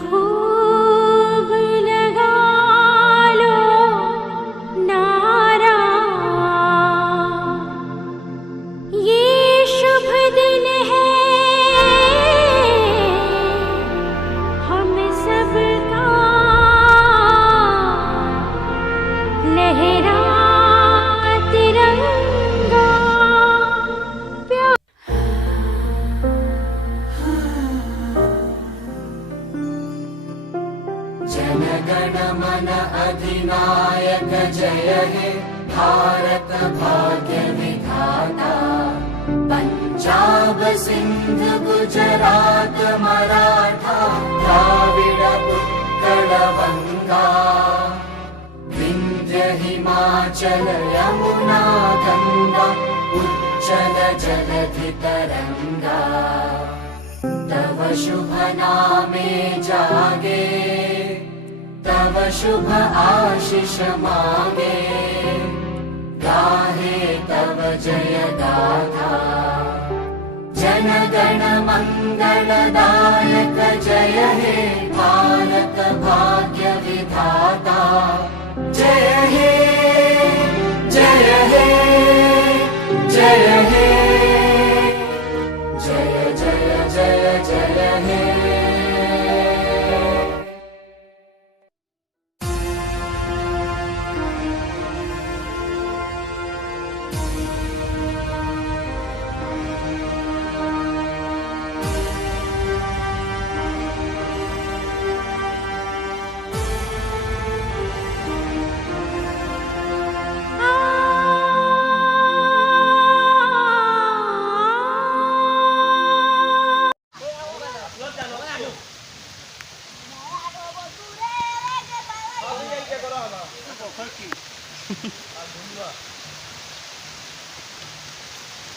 खूब लगा लो नारा, ये शुभ दिन है हम सबका, लहरा तिरंगा प्यार। जन गण मन अधिनायक जय हे भारत भाग्य विधाता। पंजाब सिंध गुजरात मराठा द्राविड उत्कल गंगा, विंध्य हिमाचल यमुना गंगा उच्चल जलधि तरंगा। तव शुभ नामे जागे, तव शुभ आशीष मांगे, गाहे तव जय गाथा। जन गण मंगलदायक जय हे भारत भाग्य विधाता। जय हे जय हे जय हे, जय जय जय जय हे।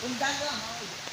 Undang lah.